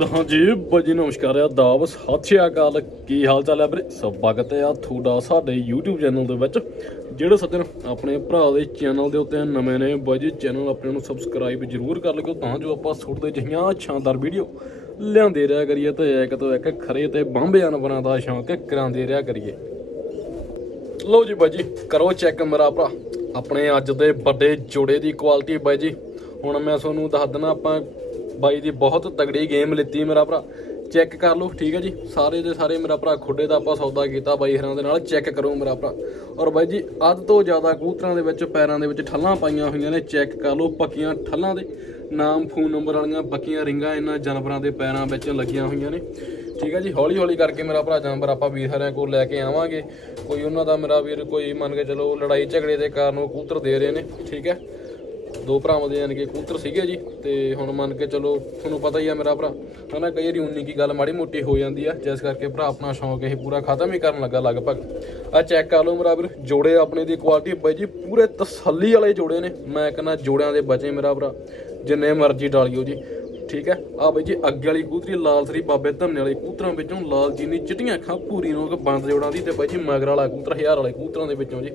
ਹਾਂਜੀ ਬਾਜੀ ਨਮਸਕਾਰ ਆ ਦਾਬ ਸਤਿ ਸ਼੍ਰੀ ਅਕਾਲ। ਕੀ ਹਾਲ ਚਾਲ ਹੈ ਵੀਰੇ ਸਵਾਗਤ ਹੈ ਆ ਤੁਹਾਡਾ ਸਾਡੇ YouTube ਚੈਨਲ ਦੇ ਵਿੱਚ, ਜਿਹੜੇ ਸੱਜਣ ਆਪਣੇ ਭਰਾ ਦੇ ਚੈਨਲ ਦੇ ਉੱਤੇ ਨਵੇਂ ਨੇ ਬਾਜੀ ਚੈਨਲ ਆਪਣੇ ਨੂੰ ਸਬਸਕ੍ਰਾਈਬ ਜ਼ਰੂਰ ਕਰ ਲਿਓ ਤਾਂ ਜੋ ਆਪਾਂ ਸੁੱਟਦੇ ਜਿਹੀਆਂ ਸ਼ਾਨਦਾਰ ਵੀਡੀਓ ਲਿਆਉਂਦੇ ਰਿਹਾ ਕਰੀਏ ਤੇ ਇੱਕ ਤੋਂ ਇੱਕ ਖਰੇ ਤੇ ਬੰਬ ਜਾਨਵਰਾਂ ਦਾ ਸ਼ੌਂਕ ਕਰਾਉਂਦੇ ਰਿਹਾ ਕਰੀਏ। ਲਓ ਜੀ ਬਾਜੀ ਕਰੋ ਚੈੱਕ ਮੇਰਾ ਭਰਾ, ਆਪਣੇ ਅੱਜ ਦੇ ਵੱਡੇ ਜੋੜੇ ਦੀ ਕੁਆਲਿਟੀ ਬਾਈ ਜੀ। ਹੁਣ ਮੈਂ ਤੁਹਾਨੂੰ ਦੱਸ ਦਿੰਦਾ ਆਪਾਂ ਬਾਈ ਦੀ ਬਹੁਤ ਤਗੜੀ ਗੇਮ ਲਿੱਤੀ ਮੇਰਾ ਭਰਾ। ਚੈੱਕ ਕਰ ਲਓ, ਠੀਕ ਹੈ ਜੀ? ਸਾਰੇ ਦੇ ਸਾਰੇ ਮੇਰਾ ਭਰਾ ਖੁੱਡੇ ਦਾ ਆਪਾਂ ਸੌਦਾ ਕੀਤਾ ਬਾਈ ਹਰਾਂ ਦੇ ਨਾਲ। ਚੈੱਕ ਕਰੋ ਮੇਰਾ ਭਰਾ। ਔਰ ਬਾਈ ਜੀ, ਅੱਧ ਤੋਂ ਜ਼ਿਆਦਾ ਕੂਤਰਾਂ ਦੇ ਵਿੱਚ, ਪੈਰਾਂ ਦੇ ਵਿੱਚ ਠੱਲਾਂ ਪਾਈਆਂ ਹੋਈਆਂ ਨੇ। ਚੈੱਕ ਕਰ ਲਓ, ਪੱਕੀਆਂ ਠੱਲਾਂ ਦੇ। ਨਾਮ ਫੋਨ ਨੰਬਰ ਵਾਲੀਆਂ ਪੱਕੀਆਂ ਰਿੰਗਾਂ ਇਹਨਾਂ ਜਾਨਵਰਾਂ ਦੇ ਪੈਰਾਂ ਵਿੱਚ ਲੱਗੀਆਂ ਹੋਈਆਂ ਨੇ। ਠੀਕ ਹੈ ਜੀ? ਹੌਲੀ ਹੌਲੀ ਕਰਕੇ ਮੇਰਾ ਭਰਾ ਜਾਨਵਰ ਆਪਾਂ ਵੀਰ ਹਰਿਆਂ ਕੋਲ ਲੈ ਕੇ ਆਵਾਂਗੇ। ਕੋਈ ਉਹਨਾਂ ਦਾ ਮੇਰਾ ਵੀਰ ਕੋਈ ਮੰਨ ਕੇ ਚਲੋ ਲੜਾਈ ਝਗੜੇ ਦੇ ਕਾਰਨ ਉਹ ਕੂਤਰ ਦੇ ਰਹੇ ਨੇ। ਠੀਕ ਹੈ? ਦੋ ਭਰਾਵਾਂ ਦੇ ਯਾਨੀ ਕਿ ਕਬੂਤਰ ਸੀਗੇ ਜੀ, ਤੇ ਹੁਣ ਮੰਨ ਕੇ ਚਲੋ ਤੁਹਾਨੂੰ ਪਤਾ ਹੀ ਆ ਮੇਰਾ ਭਰਾ। ਹਨਾ, ਕਈ ਵਾਰੀ ਉਨੀ ਕੀ ਗੱਲ ਮਾੜੀ ਮੋਟੀ ਹੋ ਜਾਂਦੀ ਆ, ਜਿਸ ਕਰਕੇ ਭਰਾ ਆਪਣਾ ਸ਼ੌਂਕ ਇਹ ਪੂਰਾ ਖਤਮ ਹੀ ਕਰਨ ਲੱਗਾ ਲਗਭਗ। ਆ ਚੈੱਕ ਕਰ ਲਓ ਮੇਰਾ ਵੀਰ, ਜੋੜੇ ਆਪਣੇ ਦੀ ਕੁਆਲਿਟੀ ਬਾਈ ਜੀ ਪੂਰੇ ਤਸੱਲੀ ਵਾਲੇ ਜੋੜੇ ਨੇ। ਮੈਂ ਕਹਿੰਦਾ ਜੋੜਿਆਂ ਦੇ ਬਚੇ ਮੇਰਾ ਭਰਾ, ਜਿੰਨੇ ਮਰਜ਼ੀ ਡਾਲਿਓ ਜੀ। ਠੀਕ ਹੈ? ਆ ਬਈ ਜੀ, ਅੱਗੇ ਵਾਲੀ ਕਬੂਤਰੀ ਲਾਲ ਸਰੀ ਬਾਬੇ ਧੰਨੇ ਵਾਲੀ ਕੂਤਰਾਂ ਵਿੱਚੋਂ ਲਾਲ ਜੀ ਦੀ ਚਿੱਟੀਆਂ ਅੱਖਾਂ ਪੂਰੀ ਨੋਕ ਬੰਦ ਜੋੜਾਂ ਦੀ ਤੇ ਬਾਈ ਜੀ ਮਗਰ ਵਾਲਾ ਕਬੂਤਰ ਹਜ਼ਾਰ ਵਾਲੇ ਕੂਤਰਾਂ ਦੇ ਵਿੱਚੋਂ ਜੀ।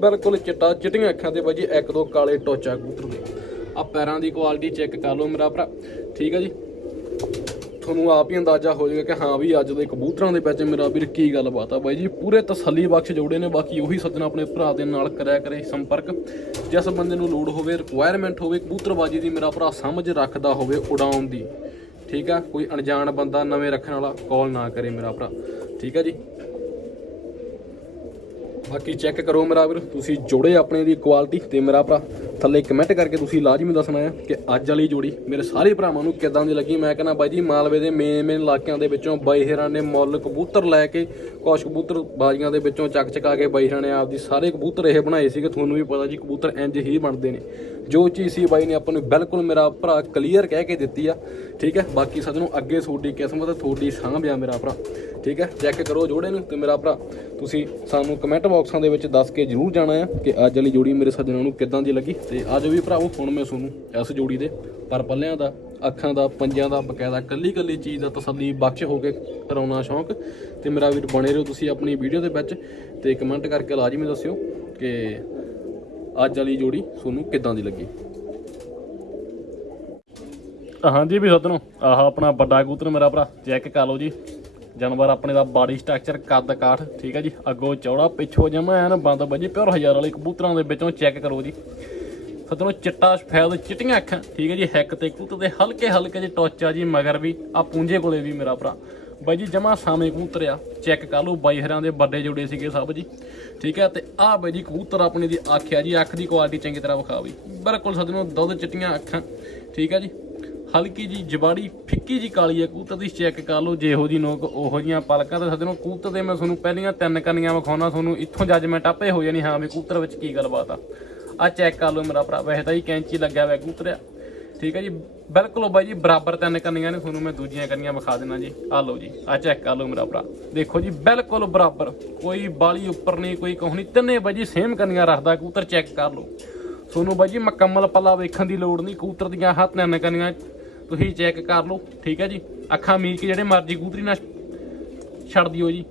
ਬਿਲਕੁਲ ਚਿੱਟਾ, ਚਿੱਟੀਆਂ ਅੱਖਾਂ ਤੇ ਬਾਈ ਜੀ ਇੱਕ ਦੋ ਕਾਲੇ ਟੋਚਾ ਕੂਤਰ ਦੇ ਆ ਪੈਰਾਂ ਦੀ ਕੁਆਲਿਟੀ ਚੈੱਕ ਕਰ ਲਓ ਮੇਰਾ ਭਰਾ। ਠੀਕ ਹੈ ਜੀ? ਤੁਹਾਨੂੰ ਆਪ ਹੀ ਅੰਦਾਜ਼ਾ ਹੋ ਜਾਏਗਾ ਕਿ ਹਾਂ ਵੀ ਅੱਜ ਦੇ ਕਬੂਤਰਾਂ ਦੇ ਵਿੱਚ ਮੇਰਾ ਵੀਰ ਕੀ ਗੱਲਬਾਤ ਆ ਬਾਈ ਜੀ, ਪੂਰੇ ਤਸੱਲੀ ਬਖਸ਼ ਜੋੜੇ ਨੇ, ਬਾਕੀ ਉਹੀ ਸੱਜਣ ਆਪਣੇ ਭਰਾ ਦੇ ਨਾਲ ਕਰਿਆ ਕਰੇ ਸੰਪਰਕ। ਜਿਸ ਬੰਦੇ ਨੂੰ ਲੋੜ ਹੋਵੇ ਰਿਕੁਆਇਰਮੈਂਟ ਹੋਵੇ, ਕਬੂਤਰਬਾਜੀ ਦੀ ਮੇਰਾ ਭਰਾ ਸਮਝ ਰੱਖਦਾ ਹੋਵੇ ਉਡਾਉਣ ਦੀ। ਠੀਕ ਆ, ਕੋਈ ਅਣਜਾਣ ਬੰਦਾ ਨਵੇਂ ਰੱਖਣ ਵਾਲਾ ਕਾਲ ਨਾ ਕਰੇ ਮੇਰਾ ਭਰਾ। ਠੀਕ ਆ ਜੀ? ਬਾਕੀ ਚੈੱਕ ਕਰੋ ਮੇਰਾ ਵੀਰ, ਤੁਸੀਂ ਜੋੜੇ ਆਪਣੇ ਦੀ ਕੁਆਲਿਟੀ ਤੇ ਮੇਰਾ ਭਰਾ, ਥੱਲੇ ਕਮੈਂਟ ਕਰਕੇ ਤੁਸੀਂ ਲਾਜ਼ਮੀ ਦੱਸਣਾ ਹੈ ਕਿ ਅੱਜ ਵਾਲੀ ਜੋੜੀ ਮੇਰੇ ਸਾਰੇ ਭਰਾਵਾਂ ਨੂੰ ਕਿਦਾਂ ਦੀ ਲੱਗੀ। ਮੈਂ ਕਹਿੰਦਾ ਬਾਈ ਜੀ, ਮਾਲਵੇ ਦੇ ਮੇਨ ਮੇਨ ਇਲਾਕਿਆਂ ਦੇ ਵਿੱਚੋਂ ਬਾਈ ਨੇ ਮੁੱਲ ਕਬੂਤਰ ਲੈ ਕੇ ਕੁਛ ਕਬੂਤਰ ਬਾਜ਼ੀਆਂ ਦੇ ਵਿੱਚੋਂ ਚੱਕ ਚਕਾ ਕੇ ਬਾਈਹਰਾਂ ਨੇ ਆਪਦੀ ਸਾਰੇ ਕਬੂਤਰ ਇਹ ਬਣਾਏ ਸੀਗੇ। ਤੁਹਾਨੂੰ ਵੀ ਪਤਾ ਜੀ, ਕਬੂਤਰ ਇੰਜ ਹੀ ਬਣਦੇ ਨੇ। ਜੋ ਚੀਜ਼ ਸੀ ਬਾਈ ਨੇ ਆਪਾਂ ਨੂੰ ਬਿਲਕੁਲ ਮੇਰਾ ਭਰਾ ਕਲੀਅਰ ਕਹਿ ਕੇ ਦਿੱਤੀ ਆ, ਠੀਕ ਹੈ? ਬਾਕੀ ਸੱਜਣੋਂ, ਅੱਗੇ ਤੁਹਾਡੀ ਕਿਸਮਤ, ਤੁਹਾਡੀ ਸਾਂਭ ਆ ਮੇਰਾ ਭਰਾ, ਠੀਕ ਹੈ? ਚੈੱਕ ਕਰੋ ਜੋੜੇ ਨੂੰ ਤੇ ਮੇਰਾ ਭਰਾ, ਤੁਸੀਂ ਸਾਨੂੰ ਕਮੈਂਟ ਬਾਕਸਾਂ ਦੇ ਵਿੱਚ ਦੱਸ ਕੇ ਜਰੂਰ ਜਾਣਾ ਆ ਕਿ ਅੱਜ ਵਾਲੀ ਜੋੜੀ ਮੇਰੇ ਸੱਜਣਾਂ ਨੂੰ ਕਿੱਦਾਂ ਦੀ ਲੱਗੀ। ਤੇ ਅੱਜ ਵੀ ਭਰਾਵੋ, ਹੁਣ ਮੈਂ ਤੁਹਾਨੂੰ ਇਸ ਜੋੜੀ ਦੇ ਪਰ ਪੱਲਿਆਂ ਦਾ, ਅੱਖਾਂ ਦਾ ਪੰਜਾਂ ਦਾ, ਬਕਾਇਦਾ ਕੱਲੀ ਕੱਲੀ ਚੀਜ਼ ਦਾ ਤਸੱਲੀ ਬਖਸ਼ ਹੋ ਕੇ ਕਰਾਉਣਾ ਸ਼ੌਂਕ। ਤੇ ਮੇਰਾ ਵੀਰ ਬਣੇ ਰਹੋ ਤੁਸੀਂ ਆਪਣੀ ਵੀਡੀਓ ਦੇ ਵਿੱਚ ਤੇ ਕਮੈਂਟ ਕਰਕੇ ਲਾਜ਼ਮੀ ਦੱਸਿਓ ਕਿ ਅੱਜ ਵਾਲੀ ਜੋੜੀ ਤੁਹਾਨੂੰ ਕਿੱਦਾਂ ਦੀ ਲੱਗੀ। ਹਾਂਜੀ ਵੀ ਸੱਜਣੋ, ਆਹ ਆਪਣਾ ਵੱਡਾ ਕਬੂਤਰ ਮੇਰਾ ਭਰਾ, ਚੈੱਕ ਕਰ ਲਓ ਜੀ। ਜਾਨਵਰ ਆਪਣੇ ਦਾ ਬਾਡੀ ਸਟਰਕਚਰ ਕੱਦ ਕਾਠ, ਠੀਕ ਹੈ ਜੀ, ਅੱਗੋਂ ਚੌੜਾ, ਪਿੱਛੋਂ ਜਮਾ ਐਨ ਬੰਦ ਵੱਜੀ ਪਿਓਰ ਹਜ਼ਾਰ ਵਾਲੇ ਕਬੂਤਰਾਂ ਦੇ ਵਿੱਚੋਂ ਚੈੱਕ ਕਰੋ ਜੀ। ਸੱਜਣੋ, ਚਿੱਟਾ, ਸਫੈਦ, ਚਿੱਟੀਆਂ ਅੱਖਾਂ, ਠੀਕ ਹੈ ਜੀ, ਹੈਕ ਤੇ ਕਬੂਤਰ ਦੇ ਹਲਕੇ ਹਲਕੇ ਜਿਹੇ ਟੋਚ ਆ ਜੀ, ਮਗਰ ਵੀ, ਆ ਪੂੰਜੇ ਕੋਲੇ ਵੀ ਮੇਰਾ ਭਰਾ। ਬਾਈ ਜੀ, ਜਮਾ ਸਾਵੇਂ ਕਬੂਤਰ ਆ ਚੈੱਕ ਕਰ ਲਓ, ਬਾਈ ਹਰਾਂ ਦੇ ਵੱਡੇ ਜੁੜੇ ਸੀਗੇ ਸਭ ਜੀ। ਠੀਕ ਹੈ, ਤੇ ਆਹ ਬਾਈ ਜੀ, ਕਬੂਤਰ ਆਪਣੇ ਦੀ ਅੱਖ ਆ ਜੀ, ਅੱਖ ਦੀ ਕੁਆਲਿਟੀ ਚੰਗੀ ਤਰ੍ਹਾਂ ਵਿਖਾ ਬਈ ਬਿਲਕੁਲ ਸੱਜਣੋ, ਦੁੱਧ, ਚਿੱਟੀਆਂ ਅੱਖਾਂ, ਠੀਕ ਹੈ ਜੀ ਹਲਕੀ ਜੀ ਜਵਾੜੀ ਫਿੱਕੀ ਜੀ ਕਾਲੀ ਹੈ। ਕਬੂਤਰ ਦੀ ਚੈੱਕ ਕਰ ਲਓ ਜਿਹੋ ਜੀ ਨੋਕ, ਉਹੋ ਜੀਆਂ ਪਲਕਾਂ ਤੇ ਸੱਜਣੋ ਕਬੂਤਰ ਦੇ ਮੈਂ ਤੁਹਾਨੂੰ ਪਹਿਲੀਆਂ ਤਿੰਨ ਕੰਨੀਆਂ ਵਿਖਾਉਣਾ, ਤੁਹਾਨੂੰ ਇੱਥੋਂ ਜੱਜਮੈਂਟ ਆਪੇ ਹੋ ਜਾਣੀ, ਹਾਂ ਵੀ ਕਬੂਤਰ ਵਿੱਚ ਕੀ ਗੱਲਬਾਤ ਆ। ਆ ਚੈੱਕ ਕਰ ਲਓ ਮੇਰਾ ਭਰਾ, ਵੈਸੇ ਤਾਂ ਹੀ ਕੈਂਚੀ ਲੱਗਿਆ ਹੋਇਆ ਕਬੂਤਰ ਆ ਠੀਕ ਹੈ ਜੀ, ਬਿਲਕੁਲ ਬਾਈ ਜੀ, ਬਰਾਬਰ ਤਿੰਨ ਕੰਨੀਆਂ ਨੇ, ਤੁਹਾਨੂੰ ਮੈਂ ਦੂਜੀਆਂ ਕੰਨੀਆਂ ਵਿਖਾ ਦੇਣਾ ਜੀ। ਆ ਲਓ ਜੀ ਆ ਚੈੱਕ ਕਰ ਲਓ ਮੇਰਾ ਭਰਾ। ਦੇਖੋ ਜੀ, ਬਿਲਕੁਲ ਬਰਾਬਰ, ਕੋਈ ਬਾਲੀ ਉੱਪਰ ਨਹੀਂ, ਕੋਈ ਕੁਛ ਨਹੀਂ, ਤਿੰਨੇ ਬਾਈ ਜੀ ਸੇਮ ਕੰਨੀਆਂ ਰੱਖਦਾ ਕਬੂਤਰ ਚੈੱਕ ਕਰ ਲਓ। ਤੁਹਾਨੂੰ ਬਾਈ ਜੀ, ਮੁਕੰਮਲ ਪੱਲਾ ਵੇਖਣ ਦੀ ਲੋੜ ਨਹੀਂ ਕਬੂਤਰ ਦੀਆਂ ਹੱਥ ਤਿੰਨ ਕੰਨੀਆਂ ਤੁਸੀਂ ਚੈੱਕ ਕਰ ਲਓ, ਠੀਕ ਹੈ ਜੀ? ਅੱਖਾਂ ਮੀਚ ਕੇ ਜਿਹੜੇ ਮਰਜ਼ੀ ਕਬੂਤਰੀ ਨਾਲ ਛੱਡ ਦਿਓ ਜੀ।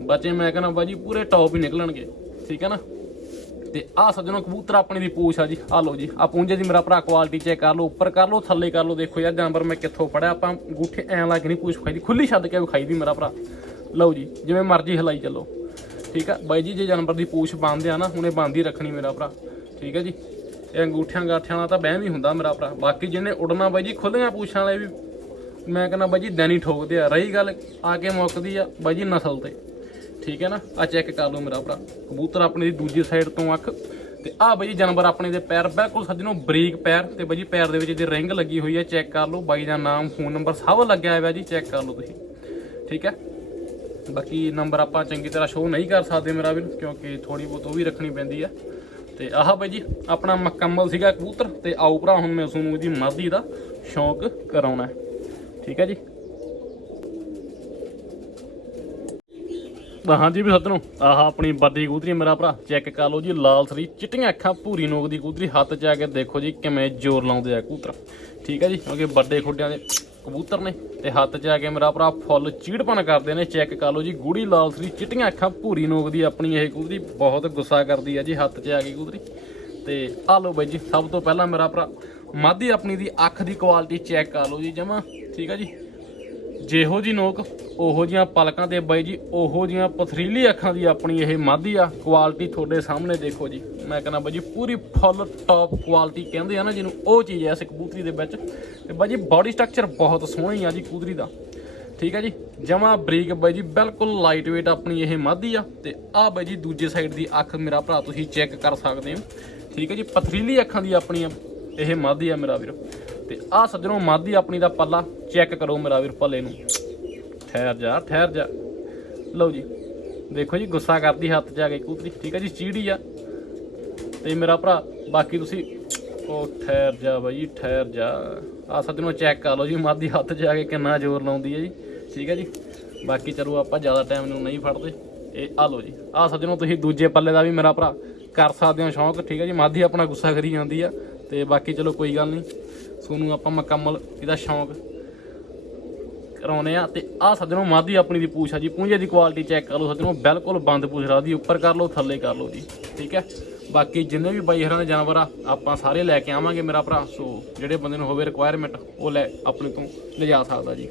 ਬੱਚੇ ਮੈਂ ਕਹਿੰਦਾ ਬਾਈ ਜੀ, ਪੂਰੇ ਟੌਪ ਹੀ ਨਿਕਲਣਗੇ, ਠੀਕ ਹੈ ਨਾ? ਤੇ ਆਹ ਸੱਜਣੋ, ਕਬੂਤਰ ਆਪਣੀ ਦੀ ਪੂਛ ਆ ਜੀ। ਆ ਲਓ ਜੀ ਆ ਪੂੰਜੇ ਦੀ ਮੇਰਾ ਭਰਾ ਕੁਆਲਿਟੀ ਚੈੱਕ ਕਰ ਲਓ, ਉੱਪਰ ਕਰ ਲਓ, ਥੱਲੇ ਕਰ ਲਓ। ਦੇਖੋ ਯਾਰ, ਜਾਨਵਰ ਮੈਂ ਕਿੱਥੋਂ ਫੜਿਆ, ਆਪਾਂ ਗੂਠੇ ਐਂ ਲੱਗ ਕੇ ਨਹੀਂ ਪੂਛ ਖਾਈ ਦੀ। ਖੁੱਲੀ ਛੱਡ ਕੇ ਵਿਖਾਈ ਦੀ ਮੇਰਾ ਭਰਾ। ਲਓ ਜੀ, ਜਿਵੇਂ ਮਰਜ਼ੀ ਹਲਾਈ ਚੱਲੋ, ਠੀਕ ਆ ਬਾਈ ਜੀ, ਜੇ ਜਾਨਵਰ ਦੀ ਪੂਛ ਬੰਨਦੇ ਆ ਨਾ, ਹੁਣੇ ਬੰਦ ਹੀ ਰੱਖਣੀ ਮੇਰਾ ਭਰਾ, ਠੀਕ ਹੈ ਜੀ? ਇਹ ਅੰਗੂਠਿਆਂ ਗਾਠਿਆਂ ਨਾਲ ਤਾਂ ਬਹਿਮ ਹੀ ਹੁੰਦਾ ਮੇਰਾ ਭਰਾ। ਬਾਕੀ ਜਿਹਨੇ ਉਡਣਾ ਬਾਈ ਜੀ ਖੁੱਲੀਆਂ ਪੂਛਾਂ ਵਾਲੇ ਵੀ ਮੈਂ ਕਹਿੰਦਾ ਬਾਈ ਜੀ ਦੈਨੀ ਠੋਕਦੇ ਆ। ਰਹੀ ਗੱਲ ਆ ਕੇ ਮੁੱਕਦੀ ਆ ਬਾਈ ਜੀ ਨਸਲ ਤੇ। ਠੀਕ ਹੈ ਨਾ? ਆ ਚੈੱਕ ਕਰ ਲਓ ਮੇਰਾ ਭਰਾ। ਕਬੂਤਰ ਆਪਣੇ ਦੀ ਦੂਜੀ ਸਾਈਡ ਤੋਂ ਅੱਖ। ਤੇ ਆ ਬਾਈ ਜੀ ਜਾਨਵਰ ਆਪਣੇ ਦੇ ਪੈਰ ਬਿਲਕੁਲ ਸੱਜਣੋਂ ਬਰੀਕ ਪੈਰ ਤੇ ਬਾਈ ਜੀ ਪੈਰ ਦੇ ਵਿੱਚ ਜੇ ਰਿੰਗ ਲੱਗੀ ਹੋਈ ਹੈ ਚੈੱਕ ਕਰ ਲਓ। ਬਾਈ ਦਾ ਨਾਮ ਫੋਨ ਨੰਬਰ ਸਭ ਲੱਗਿਆ ਹੋਇਆ ਜੀ ਚੈੱਕ ਕਰ ਲਓ ਤੁਸੀਂ। ਠੀਕ ਹੈ? ਬਾਕੀ ਨੰਬਰ ਆਪਾਂ ਚੰਗੀ ਤਰ੍ਹਾਂ ਸ਼ੋਅ ਨਹੀਂ ਕਰ ਸਕਦੇ ਮੇਰਾ ਵੀਰ, ਕਿਉਂਕਿ ਥੋੜੀ ਬਹੁਤ ਉਹ ਵੀ ਰੱਖਣੀ ਪੈਂਦੀ ਹੈ ਤੇ ਆਹ ਬਾਈ ਜੀ, ਆਪਣਾ ਮੁਕੰਮਲ ਸੀਗਾ ਕਬੂਤਰ ਤੇ ਆਓ ਭਰਾ, ਹੁਣ ਮੈਂ ਤੁਹਾਨੂੰ ਇਹਦੀ ਮਾਦੀ ਦਾ ਸ਼ੌਂਕ ਕਰਾਉਣਾ ਠੀਕ ਹੈ ਜੀ? ਤਾਂ ਹਾਂਜੀ ਵੀ ਸੱਜਣੋ, ਆਹ ਆਪਣੀ ਵੱਡੀ ਕਬੂਤਰੀ ਮੇਰਾ ਭਰਾ, ਚੈੱਕ ਕਰ ਲਓ ਜੀ, ਲਾਲ ਸਰੀ, ਚਿੱਟੀਆਂ ਅੱਖਾਂ, ਭੂਰੀ ਨੋਕ ਦੀ ਕਬੂਤਰੀ, ਹੱਥ 'ਚ ਆ ਕੇ ਦੇਖੋ ਜੀ, ਕਿਵੇਂ ਜ਼ੋਰ ਲਾਉਂਦੇ ਆ ਕੂਤਰ ਠੀਕ ਹੈ ਜੀ? ਕਿਉਂਕਿ ਵੱਡੇ ਖੁੱਡਿਆਂ ਦੇ ਕਬੂਤਰ ਨੇ ਤੇ ਹੱਥ 'ਚ ਆ ਕੇ ਮੇਰਾ ਭਰਾ ਫੁੱਲ ਚੀੜਪਣ ਕਰਦੇ ਨੇ। ਚੈੱਕ ਕਰ ਲਓ ਜੀ ਗੂੜੀ ਲਾਲ ਸਰੀ, ਚਿੱਟੀਆਂ ਅੱਖਾਂ, ਭੂਰੀ ਨੋਕ ਦੀ ਆਪਣੀ ਇਹ ਕਬੂਤਰੀ ਬਹੁਤ ਗੁੱਸਾ ਕਰਦੀ ਆ ਜੀ ਹੱਥ 'ਚ ਆ ਕੇ ਕਬੂਤਰੀ ਤੇ ਆ ਲਓ ਬਾਈ ਜੀ, ਸਭ ਤੋਂ ਪਹਿਲਾਂ ਮੇਰਾ ਭਰਾ ਮਾਦੀ ਆਪਣੀ ਦੀ ਅੱਖ ਦੀ ਕੁਆਲਿਟੀ ਚੈੱਕ ਕਰ ਲਓ ਜੀ ਜਮਾ, ਠੀਕ ਆ ਜੀ? ਜਿਹੋ ਜੀ ਨੋਕ, ਉਹੋ ਜੀਆਂ ਪਲਕਾਂ ਤੇ ਬਾਈ ਜੀ, ਉਹੋ ਜੀਆਂ ਪਥਰੀਲੀ ਅੱਖਾਂ ਦੀ ਆਪਣੀ ਇਹ ਮਾਦੀ ਆ ਕੁਆਲਿਟੀ ਤੁਹਾਡੇ ਸਾਹਮਣੇ ਦੇਖੋ ਜੀ। ਮੈਂ ਕਹਿੰਦਾ ਬਾਈ ਜੀ, ਪੂਰੀ ਫੁੱਲ ਟੌਪ ਕੁਆਲਿਟੀ ਕਹਿੰਦੇ ਆ ਨਾ ਜਿਹਨੂੰ, ਉਹ ਚੀਜ਼ ਐ ਇਸ ਕਬੂਤਰੀ ਦੇ ਵਿੱਚ। ਤੇ ਬਾਈ ਜੀ ਬਾਡੀ ਸਟਰਕਚਰ ਬਹੁਤ ਸੋਹਣੀ ਆ ਜੀ ਕਬੂਤਰੀ ਦਾ। ਠੀਕ ਹੈ ਜੀ? ਜਮਾ ਬਰੀਕ ਬਾਈ ਜੀ, ਬਿਲਕੁਲ ਲਾਈਟ weight ਆਪਣੀ ਇਹ ਮਾਦੀ ਆ। ਤੇ ਆ ਬਾਈ ਜੀ, ਦੂਜੇ ਸਾਈਡ ਦੀ ਅੱਖ ਮੇਰਾ ਭਰਾ, ਤੁਸੀਂ ਚੈੱਕ ਕਰ ਸਕਦੇ ਹੋ। ਠੀਕ ਹੈ ਜੀ? ਪਥਰੀਲੀ ਅੱਖਾਂ ਦੀ ਆਪਣੀ ਇਹ ਮਾਦੀ ਆ ਮੇਰਾ ਵੀਰ। ਤੇ ਆ ਸੱਜਣੋ ਮਾਦੀ ਆਪਣੀ ਦਾ ਪੱਲਾ ਚੈੱਕ ਕਰੋ ਮੇਰਾ ਵੀਰ ਪੱਲੇ ਨੂੰ। ਠਹਿਰ ਜਾ ਠਹਿਰ ਜਾ। ਲਓ ਜੀ, ਦੇਖੋ ਜੀ, ਗੁੱਸਾ ਕਰਦੀ ਹੱਥ 'ਚ ਆ ਗਈ ਕੂਤਰੀ। ਠੀਕ ਹੈ ਜੀ, ਚੀੜੀ ਆ। ਤੇ ਮੇਰਾ ਭਰਾ, ਬਾਕੀ ਤੁਸੀਂ ਉਹ ਠਹਿਰ ਜਾ ਬਾਈ, ਠਹਿਰ ਜਾ। ਆ ਸੱਜਣੋ ਚੈੱਕ ਕਰ ਲਓ ਜੀ, ਮਾਦੀ ਹੱਥ 'ਚ ਆ ਕੇ ਕਿੰਨਾ ਜ਼ੋਰ ਲਾਉਂਦੀ ਹੈ ਜੀ। ਠੀਕ ਹੈ ਜੀ। ਬਾਕੀ ਚਲੋ ਆਪਾਂ ਜ਼ਿਆਦਾ ਟਾਈਮ ਨੂੰ ਨਹੀਂ ਫੜਦੇ। ਇਹ ਆ ਲਓ ਜੀ। ਆ ਸੱਜਣੋ ਤੁਸੀਂ ਦੂਜੇ ਪੱਲੇ ਦਾ ਵੀ ਮੇਰਾ ਭਰਾ ਕਰ ਸਕਦੇ ਹੋ ਸ਼ੌਂਕ। ਠੀਕ ਹੈ ਜੀ, ਮਾਦੀ ਆਪਣਾ ਗੁੱਸਾ ਕਰੀ ਜਾਂਦੀ ਆ। ਤੇ ਬਾਕੀ ਚਲੋ ਕੋਈ ਗੱਲ ਨਹੀਂ। ਸੋਨੂੰ ਆਪਾਂ ਮੁਕੰਮਲ, ਇਹਦਾ ਸ਼ੌਂਕ ਕਰਾਉਨੇ ਆ। ਤੇ ਆ ਸੱਜਣੋ ਮਾਦੀ ਆਪਣੀ ਦੀ ਪੂਛ ਆ ਜੀ। ਪੂੰਝੇ ਦੀ ਕੁਆਲਿਟੀ ਚੈੱਕ ਕਰ ਲਓ ਸੱਜਣੋ। ਬਿਲਕੁਲ ਬੰਦ ਪੂਛ ਰਾਦੀ ਉੱਪਰ ਕਰ ਲਓ, ਥੱਲੇ ਕਰ ਲਓ ਜੀ। ਠੀਕ ਹੈ? ਬਾਕੀ ਜਿੰਨੇ ਵੀ ਬਾਈ ਹਰਾਂ ਦੇ ਜਾਨਵਰ ਆ, ਆਪਾਂ ਸਾਰੇ ਲੈ ਕੇ ਆਵਾਂਗੇ ਮੇਰਾ ਭਰਾ। ਸੋ ਜਿਹੜੇ ਬੰਦੇ ਨੂੰ ਹੋਵੇ ਰਿਕੁਆਇਰਮੈਂਟ ਉਹ ਲੈ ਆਪਣੇ ਤੋਂ ਲਿਜਾ ਸਕਦਾ ਜੀ।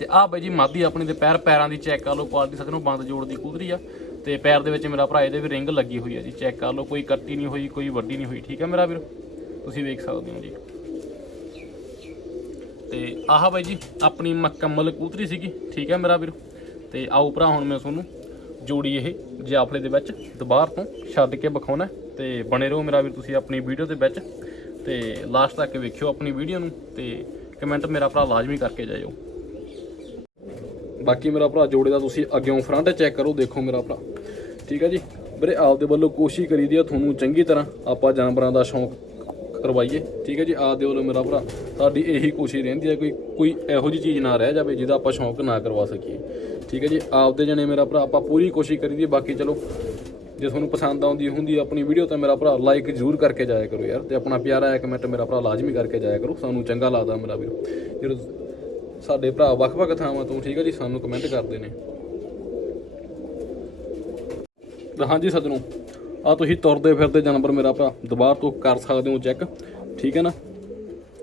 ਤੇ ਆ ਬਾਈ ਜੀ ਮਾਦੀ ਆਪਣੀ ਦੇ ਪੈਰ, ਪੈਰਾਂ ਦੀ ਚੈੱਕ ਕਰ ਲਓ। ਕੁਆਲਿਟੀ ਸੱਜਣੋ ਬੰਦ ਜੋੜ ਦੀ ਕੂਦਰੀ ਆ। ਤੇ ਪੈਰ ਦੇ ਵਿੱਚ ਮੇਰਾ ਭਰਾ, ਇਹਦੇ ਵੀ ਰਿੰਗ ਲੱਗੀ ਹੋਈ ਆ ਜੀ। ਚੈੱਕ ਕਰ ਲਓ। ਕੋਈ ਕੱਟੀ ਨਹੀਂ ਹੋਈ, ਕੋਈ ਵੱਡੀ ਨਹੀਂ ਹੋਈ। ਠੀਕ ਆ ਮੇਰਾ ਵੀਰ? ਤੁਸੀਂ ਵੇਖ ਸਕਦੇ ਹੋ ਜੀ। ਤੇ ਆਹ ਬਾਈ ਜੀ, ਆਪਣੀ ਮੁਕੰਮਲ ਕੂਤਰੀ ਸੀਗੀ, ਠੀਕ ਹੈ ਮੇਰਾ ਵੀਰ? ਤੇ ਆਓ ਭਰਾ, ਹੁਣ ਮੈਂ ਤੁਹਾਨੂੰ ਜੋੜੀ ਇਹ ਜਾਫਲੇ ਦੇ ਵਿੱਚ ਦੁਬਾਰ ਤੋਂ ਛੱਡ ਕੇ ਵਿਖਾਉਣਾ ਤੇ ਬਣੇ ਰਹੋ ਮੇਰਾ ਵੀਰ ਤੁਸੀਂ ਆਪਣੀ ਵੀਡੀਓ ਦੇ ਵਿੱਚ। ਤੇ ਲਾਸਟ ਤੱਕ ਵੇਖਿਓ ਆਪਣੀ ਵੀਡੀਓ ਨੂੰ ਤੇ ਕਮੈਂਟ ਮੇਰਾ ਭਰਾ ਲਾਜ਼ਮੀ ਕਰਕੇ ਜਾਇਓ। ਬਾਕੀ ਮੇਰਾ ਭਰਾ, ਜੋੜੇ ਦਾ ਤੁਸੀਂ ਅੱਗਿਓਂ ਫਰੰਟ ਚੈੱਕ ਕਰੋ, ਦੇਖੋ ਮੇਰਾ ਭਰਾ। ਠੀਕ ਹੈ ਜੀ? ਵੀਰੇ, ਆਪਦੇ ਵੱਲੋਂ ਕੋਸ਼ਿਸ਼ ਕਰੀਦੀ ਆ ਤੁਹਾਨੂੰ ਚੰਗੀ ਤਰ੍ਹਾਂ। ਆਪਾਂ ਜਾਨਵਰਾਂ ਦਾ ਸ਼ੌਂਕ ਕਰਵਾਈਏ। ਠੀਕ ਹੈ ਜੀ ਆਪਦੇ ਵੱਲੋਂ ਮੇਰਾ ਭਰਾ। ਸਾਡੀ ਇਹੀ ਕੋਸ਼ਿਸ਼ ਰਹਿੰਦੀ ਹੈ ਕੋਈ ਕੋਈ ਇਹੋ ਜਿਹੀ ਚੀਜ਼ ਨਾ ਰਹਿ ਜਾਵੇ ਜਿਹਦਾ ਆਪਾਂ ਸ਼ੌਂਕ ਨਾ ਕਰਵਾ ਸਕੀਏ। ਠੀਕ ਹੈ ਜੀ, ਆਪਦੇ ਜਣੇ ਮੇਰਾ ਭਰਾ, ਆਪਾਂ ਪੂਰੀ ਕੋਸ਼ਿਸ਼ ਕਰੀਦੀ ਬਾਕੀ ਚਲੋ, ਜੇ ਤੁਹਾਨੂੰ ਪਸੰਦ ਆਉਂਦੀ ਹੁੰਦੀ ਆਪਣੀ ਵੀਡੀਓ ਤਾਂ ਮੇਰਾ ਭਰਾ ਲਾਈਕ ਜ਼ਰੂਰ ਕਰਕੇ ਜਾਇਆ ਕਰੋ ਯਾਰ। ਤੇ ਆਪਣਾ ਪਿਆਰਾ ਆਇਆ ਕਮੈਂਟ ਮੇਰਾ ਭਰਾ ਲਾਜ਼ਮੀ ਕਰਕੇ ਜਾਇਆ ਕਰੋ। ਸਾਨੂੰ ਚੰਗਾ ਲੱਗਦਾ ਮੇਰਾ ਵੀਰ। ਜਦੋਂ ਸਾਡੇ ਭਰਾ ਵੱਖ-ਵੱਖ ਥਾਵਾਂ ਤੋਂ, ਠੀਕ ਹੈ ਜੀ, ਸਾਨੂੰ ਕਮੈਂਟ ਕਰਦੇ ਨੇ। ਹਾਂਜੀ ਸੱਜਣੋ ਆ ਤੁਸੀਂ ਤੁਰਦੇ ਫਿਰਦੇ ਜਾਨਵਰ ਮੇਰਾ ਭਰਾ, ਦੁਬਾਰ ਤੋਂ ਕਰ ਸਕਦੇ ਹੋ ਚੈੱਕ ਠੀਕ ਹੈ ਨਾ?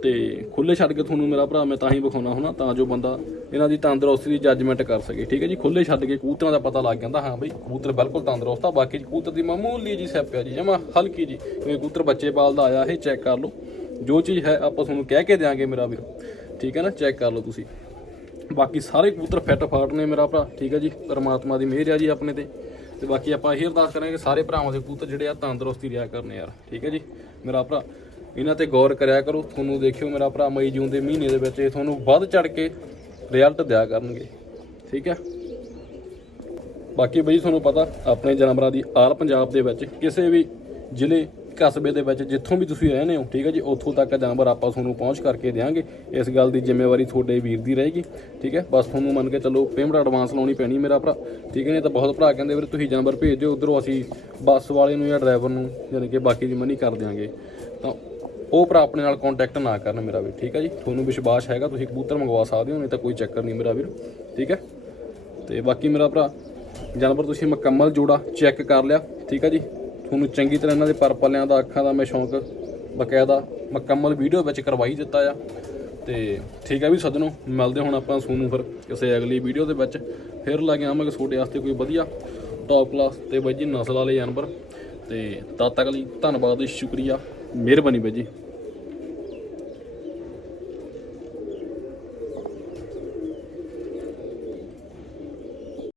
ਤੇ ਖੁੱਲੇ ਛੱਡ ਕੇ ਤੁਹਾਨੂੰ ਮੇਰਾ ਭਰਾ, ਮੈਂ ਤਾਂ ਹੀ ਵਿਖਾਉਣਾ ਹੁਣਾ, ਤਾਂ ਜੋ ਬੰਦਾ ਇਹਨਾਂ ਦੀ ਤੰਦਰੁਸਤੀ ਦੀ ਜੱਜਮੈਂਟ ਕਰ ਸਕੇ, ਠੀਕ ਹੈ ਜੀ? ਖੁੱਲੇ ਛੱਡ ਕੇ ਕਬੂਤਰਾਂ ਦਾ ਪਤਾ ਲੱਗ ਜਾਂਦਾ, ਹਾਂ ਬਈ, ਕਬੂਤਰ ਬਿਲਕੁਲ ਤੰਦਰੁਸਤ ਆ, ਬਾਕੀ ਕਬੂਤਰ ਦੀ ਮਾਮੂਲੀ ਜੀ ਸੈਪ ਆ ਜੀ, ਜਮਾ ਹਲਕੀ ਜੀ ਕਿਉਂਕਿ ਕਬੂਤਰ ਬੱਚੇ ਪਾਲਦਾ ਆਇਆ, ਇਹ ਚੈੱਕ ਕਰ ਲਓ। ਜੋ ਚੀਜ਼ ਹੈ, ਆਪਾਂ ਤੁਹਾਨੂੰ ਕਹਿ ਕੇ ਦਿਆਂਗੇ ਮੇਰਾ ਵੀਰ, ਠੀਕ ਹੈ ਨਾ? ਚੈੱਕ ਕਰ ਲਓ ਤੁਸੀਂ। ਬਾਕੀ ਸਾਰੇ ਕਬੂਤਰ ਫਿੱਟ ਫਾਟ ਨੇ ਮੇਰਾ ਭਰਾ, ਠੀਕ ਹੈ ਜੀ? ਪਰਮਾਤਮਾ ਦੀ ਮਿਹਰ ਆ ਜੀ ਆਪਣੇ ਤੇ। ਤੇ ਬਾਕੀ ਆਪਾਂ ਇਹ ਅਰਦਾਸ ਕਰਾਂਗੇ ਕਿ ਸਾਰੇ ਭਰਾਵਾਂ ਦੇ ਕਬੂਤਰ ਜਿਹੜੇ ਆ ਤੰਦਰੁਸਤੀ ਰਿਹਾ ਕਰਨ ਯਾਰ। ਠੀਕ ਹੈ ਜੀ? ਮੇਰਾ ਭਰਾ, ਇਹਨਾਂ ਤੇ ਗੌਰ ਕਰਿਆ ਕਰੋ। ਤੁਹਾਨੂੰ ਦੇਖਿਓ ਮੇਰਾ ਭਰਾ ਮਈ ਜੂਨ ਦੇ ਮਹੀਨੇ ਦੇ ਵਿੱਚ ਇਹ ਤੁਹਾਨੂੰ ਵੱਧ ਚੜ ਕੇ ਰਿਜ਼ਲਟ ਦਿਆ ਕਰਨਗੇ। ਠੀਕ ਹੈ? ਬਾਕੀ ਬਈ ਤੁਹਾਨੂੰ ਪਤਾ, ਆਪਣੇ ਜਾਨਵਰਾਂ ਦੀ ਆਲ ਪੰਜਾਬ ਦੇ ਵਿੱਚ ਕਿਸੇ ਵੀ ਜ਼ਿਲ੍ਹੇ ਕਸਬੇ ਦੇ ਵਿੱਚ ਜਿੱਥੋਂ ਵੀ ਤੁਸੀਂ ਰਹਿੰਦੇ ਹੋ, ਠੀਕ ਹੈ ਜੀ, ਉੱਥੋਂ ਤੱਕ ਜਾਨਵਰ ਆਪਾਂ ਤੁਹਾਨੂੰ ਪਹੁੰਚ ਕਰਕੇ ਦੇਵਾਂਗੇ ਇਸ ਗੱਲ ਦੀ ਜ਼ਿੰਮੇਵਾਰੀ ਤੁਹਾਡੇ ਵੀਰ ਦੀ ਰਹੇਗੀ, ਠੀਕ ਹੈ। ਬਸ ਤੁਹਾਨੂੰ ਮੰਨ ਕੇ ਚੱਲੋ, ਪੇਮੈਂਟ ਐਡਵਾਂਸ ਲਾਉਣੀ ਪੈਣੀ ਮੇਰਾ ਭਰਾ, ਠੀਕ ਹੈ ਨਹੀਂ ਤਾਂ ਬਹੁਤ ਭਰਾ ਕਹਿੰਦੇ ਵੀਰ, ਤੁਸੀਂ ਜਾਨਵਰ ਭੇਜ ਦਿਓ ਉਧਰੋਂ ਅਸੀਂ ਬੱਸ ਵਾਲੇ ਨੂੰ ਜਾਂ ਡਰਾਈਵਰ ਨੂੰ, ਯਾਨੀ ਕਿ ਬਾਕੀ ਦੀ ਮਨੀ ਕਰ ਦਿਆਂਗੇ। ਤਾਂ ਉਹ ਭਰਾ ਆਪਣੇ ਨਾਲ ਕੰਟੈਕਟ ਨਾ ਕਰਨ ਮੇਰਾ ਵੀਰ, ਠੀਕ ਹੈ ਜੀ। ਤੁਹਾਨੂੰ ਵਿਸ਼ਵਾਸ ਹੈਗਾ, ਤੁਸੀਂ ਕਬੂਤਰ ਮੰਗਵਾ ਸਕਦੇ ਹੋ, ਨਹੀਂ ਤਾਂ ਕੋਈ ਚੱਕਰ ਨਹੀਂ ਮੇਰਾ ਵੀਰ, ਠੀਕ ਹੈ। ਤੇ ਬਾਕੀ ਮੇਰਾ ਭਰਾ, ਜਾਨਵਰ ਤੁਸੀਂ ਮੁਕੰਮਲ ਜੋੜਾ ਚੈੱਕ ਕਰ ਲਿਆ, ਠੀਕ ਹੈ ਜੀ। ਤੁਹਾਨੂੰ ਚੰਗੀ ਤਰ੍ਹਾਂ ਇਹਨਾਂ ਦੇ ਪਰ ਪੱਲਿਆਂ ਦਾ, ਅੱਖਾਂ ਦਾ ਮੈਂ ਸ਼ੌਂਕ ਬਕਾਇਦਾ ਮੁਕੰਮਲ ਵੀਡੀਓ ਵਿੱਚ ਕਰਵਾਈ ਦਿੱਤਾ ਆ। ਤੇ ਠੀਕ ਹੈ ਵੀ ਸੱਜਣੋ, ਮਿਲਦੇ ਹੁਣ ਆਪਾਂ ਸੋਨੂੰ ਫਿਰ ਕਿਸੇ ਅਗਲੀ ਵੀਡੀਓ ਦੇ ਵਿੱਚ। ਫਿਰ ਲਾ ਕੇ ਆਵਾਂਗੇ ਤੁਹਾਡੇ ਵਾਸਤੇ ਕੋਈ ਵਧੀਆ ਟੌਪ ਕਲਾਸ ਤੇ ਬਾਈ ਜੀ ਨਸਲ ਵਾਲੇ ਜਾਨਵਰ। ਤੇ ਤਦ ਤੱਕ ਲਈ ਧੰਨਵਾਦ ਤੇ ਸ਼ੁਕਰੀਆ। ਮਿਹਰਬਾਨੀ ਬਾਈ ਜੀ।